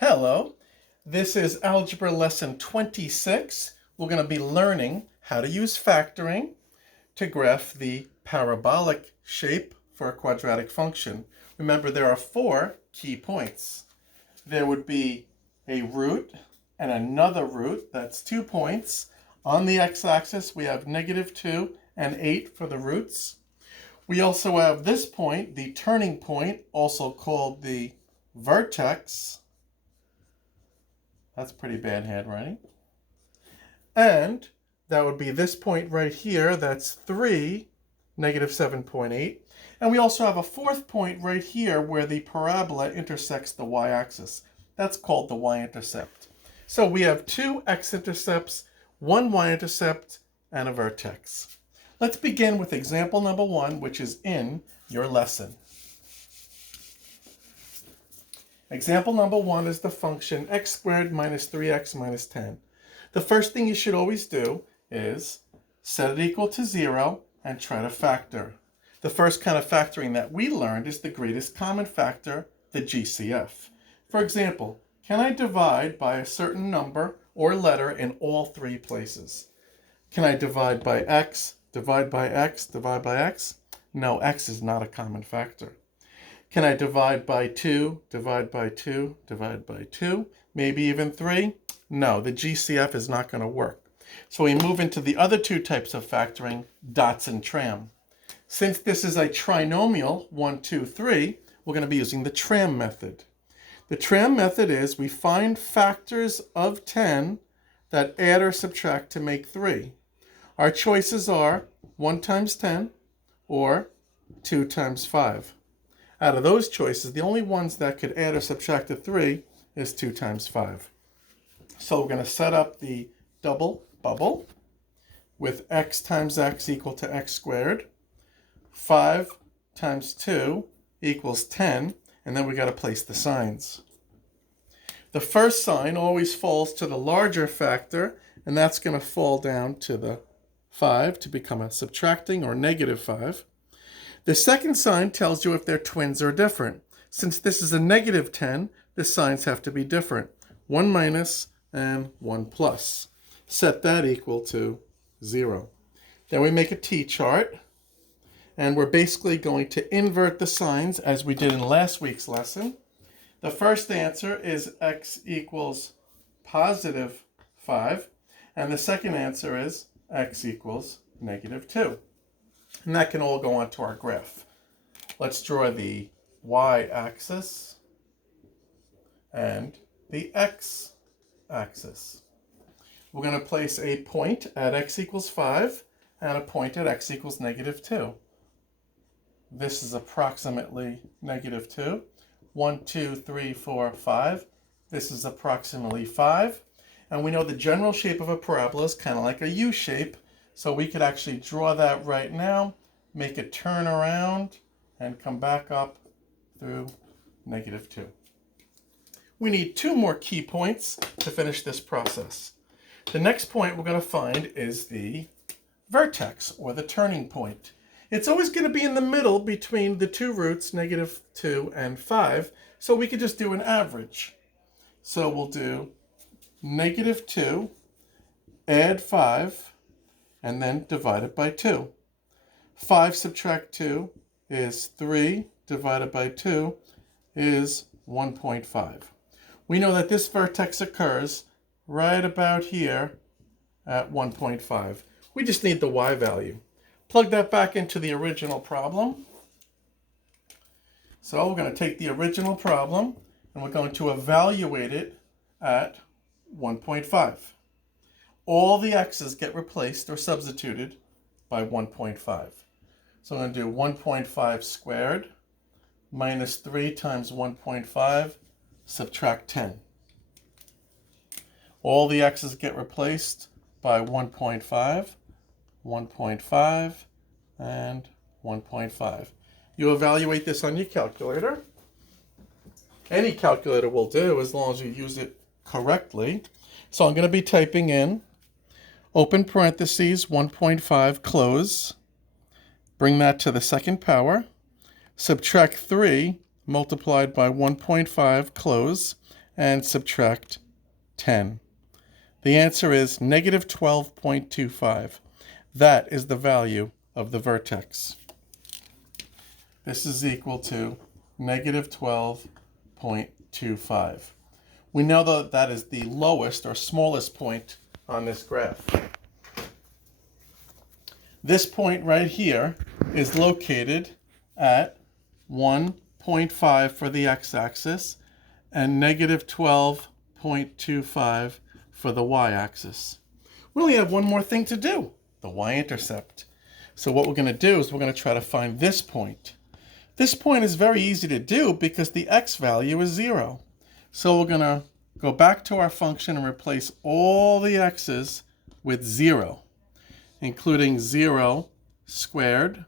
Hello, this is Algebra Lesson 26. We're going to be learning how to use factoring to graph the parabolic shape for a quadratic function. Remember, there are four key points. There would be a root and another root, that's 2 points. On the x-axis, we have -2 and 8 for the roots. We also have this point, the turning point, also called the vertex. That's pretty bad handwriting. And that would be this point right here. That's 3, -7.8. And we also have a fourth point right here where the parabola intersects the y-axis. That's called the y-intercept. So we have two x-intercepts, one y-intercept, and a vertex. Let's begin with example number 1, which is in your lesson. Example number 1 is the function x squared minus 3x minus 10. The first thing you should always do is set it equal to 0 and try to factor. The first kind of factoring that we learned is the greatest common factor, the GCF. For example, can I divide by a certain number or letter in all three places? Can I divide by x, divide by x, divide by x? No, x is not a common factor. Can I divide by 2, divide by 2, divide by 2, maybe even 3? No, the GCF is not going to work. So we move into the other two types of factoring, dots and tram. Since this is a trinomial, 1, 2, 3, we're going to be using the tram method. The tram method is we find factors of 10 that add or subtract to make 3. Our choices are 1 times 10 or 2 times 5. Out of those choices, the only ones that could add or subtract to 3 is 2 times 5. So we're going to set up the double bubble with x times x equal to x squared. 5 times 2 equals 10, and then we got to place the signs. The first sign always falls to the larger factor, and that's going to fall down to the 5 to become a subtracting or -5. The second sign tells you if they're twins or different. Since this is a -10, the signs have to be different. 1 minus and 1 plus. Set that equal to 0. Then we make a t-chart, and we're basically going to invert the signs as we did in last week's lesson. The first answer is x equals +5, and the second answer is x equals -2. And that can all go onto our graph. Let's draw the y-axis and the x-axis. We're going to place a point at x equals 5 and a point at x equals -2. This is approximately -2. 1, 2, 3, 4, 5. This is approximately 5. And we know the general shape of a parabola is kind of like a U shape. So we could actually draw that right now, make it turn around, and come back up through -2. We need 2 more key points to finish this process. The next point we're going to find is the vertex, or the turning point. It's always going to be in the middle between the two roots, -2 and 5, so we could just do an average. So we'll do -2, add 5, and then divide it by 2. 5 subtract 2 is 3, divided by 2 is 1.5. We know that this vertex occurs right about here at 1.5. We just need the y value. Plug that back into the original problem. So we're going to take the original problem and we're going to evaluate it at 1.5. All the x's get replaced or substituted by 1.5. So I'm going to do 1.5 squared minus 3 times 1.5, subtract 10. All the x's get replaced by 1.5, 1.5, and 1.5. You evaluate this on your calculator. Any calculator will do as long as you use it correctly. So I'm going to be typing in open parentheses 1.5 close, bring that to the second power, subtract 3 multiplied by 1.5 close, and subtract 10. The answer is negative 12.25. That is the value of the vertex. This is equal to negative 12.25. We know that that is the lowest or smallest point on this graph. This point right here is located at 1.5 for the x-axis and negative 12.25 for the y-axis. We only have one more thing to do, the y-intercept. So what we're going to do is we're going to try to find this point. This point is very easy to do because the x value is 0. So we're going to go back to our function and replace all the x's with 0, including 0 squared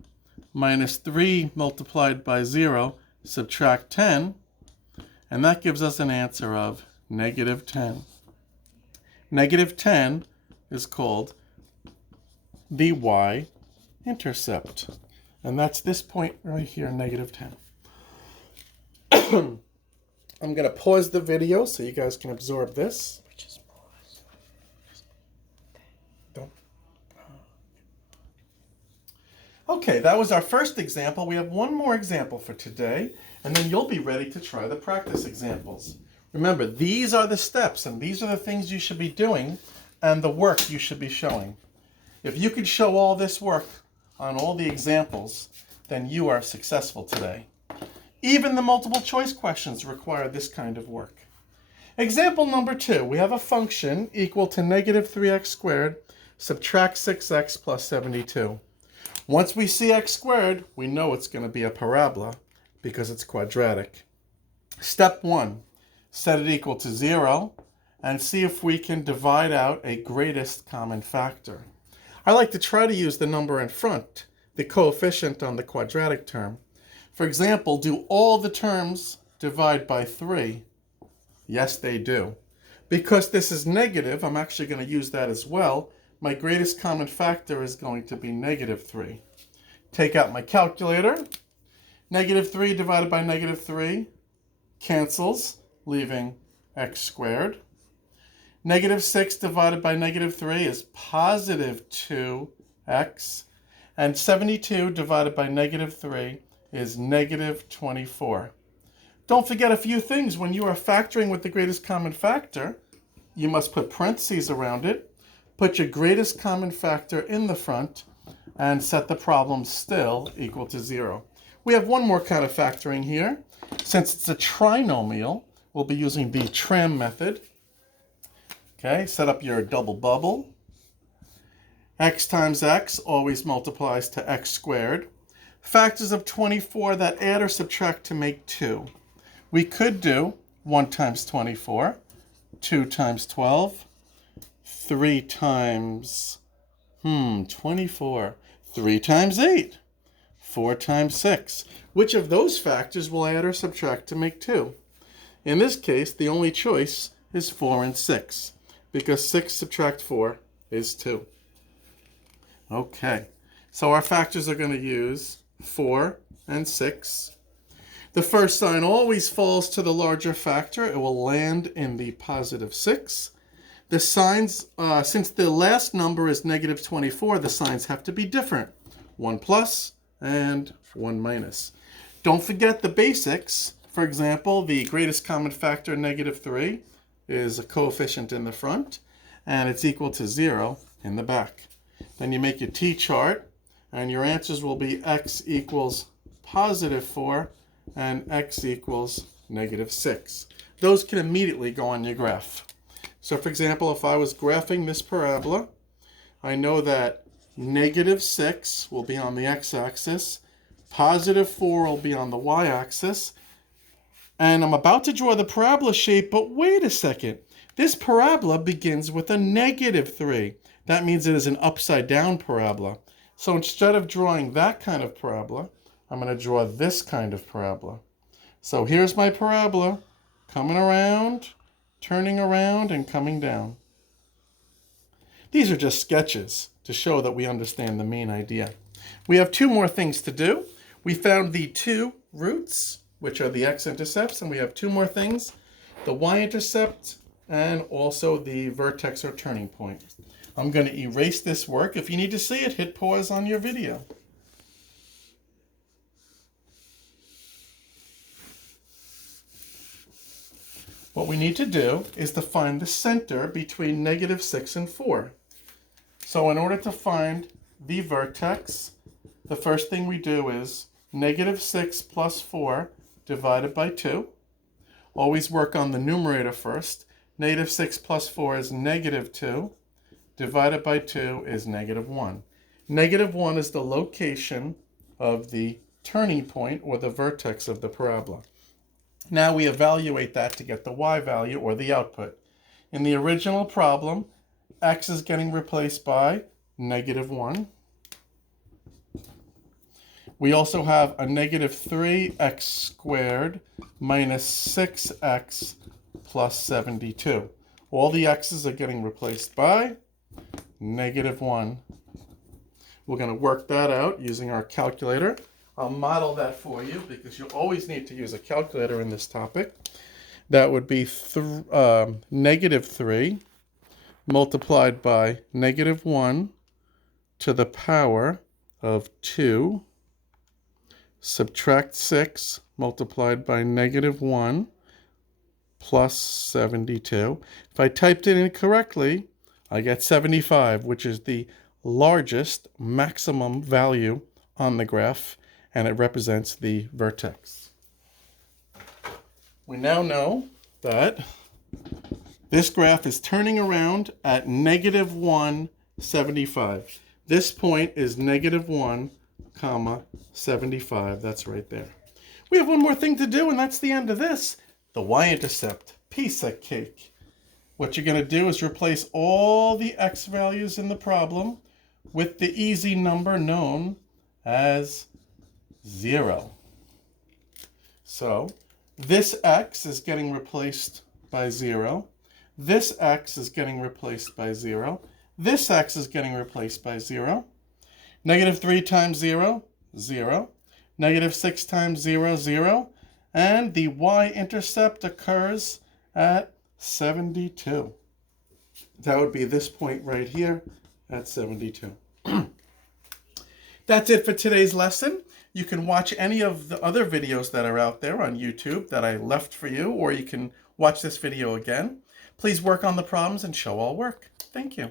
minus 3 multiplied by 0, subtract 10, and that gives us an answer of negative 10. Negative 10 is called the y-intercept. And that's this point right here, negative 10. I'm going to pause the video so you guys can absorb this. Okay, that was our first example. We have one more example for today, and then you'll be ready to try the practice examples. Remember, these are the steps, and these are the things you should be doing, and the work you should be showing. If you could show all this work on all the examples, then you are successful today. Even the multiple choice questions require this kind of work. Example number 2, we have a function equal to negative 3x squared, subtract 6x plus 72. Once we see x squared, we know it's going to be a parabola because it's quadratic. Step 1, set it equal to 0 and see if we can divide out a greatest common factor. I like to try to use the number in front, the coefficient on the quadratic term. For example, do all the terms divide by 3? Yes, they do. Because this is negative, I'm actually going to use that as well. My greatest common factor is going to be negative 3. Take out my calculator. Negative 3 divided by negative 3 cancels, leaving x squared. Negative 6 divided by negative 3 is positive 2x. And 72 divided by negative 3 is negative 24. Don't forget a few things. When you are factoring with the greatest common factor, you must put parentheses around it. Put your greatest common factor in the front and set the problem still equal to 0. We have one more kind of factoring here. Since it's a trinomial, we'll be using the trim method. Okay, set up your double bubble. X times x always multiplies to x squared. Factors of 24 that add or subtract to make 2. We could do 1 times 24, 2 times 12, 3 times 24, 3 times 8, 4 times 6. Which of those factors will add or subtract to make 2? In this case, the only choice is 4 and 6, because 6 subtract 4 is 2. Okay, so our factors are going to use 4 and 6. The first sign always falls to the larger factor. It will land in the positive 6. The signs, since the last number is negative 24, the signs have to be different. 1 plus and 1 minus. Don't forget the basics. For example, the greatest common factor, negative 3, is a coefficient in the front, and it's equal to 0 in the back. Then you make your t-chart, and your answers will be x equals positive 4 and x equals negative 6. Those can immediately go on your graph. So for example, if I was graphing this parabola, I know that negative 6 will be on the x-axis, positive 4 will be on the y-axis, and I'm about to draw the parabola shape, but wait a second. This parabola begins with a negative 3. That means it is an upside down parabola. So instead of drawing that kind of parabola, I'm going to draw this kind of parabola. So here's my parabola, coming around, turning around, and coming down. These are just sketches to show that we understand the main idea. We have 2 more things to do. We found the 2 roots, which are the x-intercepts, and we have 2 more things. the y-intercept, and also the vertex or turning point. I'm going to erase this work. If you need to see it, hit pause on your video. What we need to do is to find the center between -6 and 4. So in order to find the vertex, the first thing we do is -6 plus 4 divided by 2. Always work on the numerator first. -6 plus 4 is -2. Divided by 2 is -1. -1 is the location of the turning point or the vertex of the parabola. Now we evaluate that to get the y value or the output. In the original problem, x is getting replaced by -1. We also have a -3x squared minus 6x plus 72. All the x's are getting replaced by -1. We're going to work that out using our calculator. I'll model that for you because you always need to use a calculator in this topic. That would be -3 multiplied by -1 to the power of 2, subtract 6 multiplied by -1 plus 72. If I typed it in correctly, I get 75, which is the largest maximum value on the graph, and it represents the vertex. We now know that this graph is turning around at -1, 75. This point is -1, 75. That's right there. We have one more thing to do, and that's the end of this. The y-intercept. Piece of cake. What you're going to do is replace all the x values in the problem with the easy number known as 0. So this x is getting replaced by 0. This x is getting replaced by 0. This x is getting replaced by 0. -3 times 0, 0. -6 times 0, 0. And the y-intercept occurs at 72. That would be this point right here at 72. That's it for today's lesson. You can watch any of the other videos that are out there on YouTube that I left for you, or you can watch this video again. Please work on the problems and show all work. Thank you.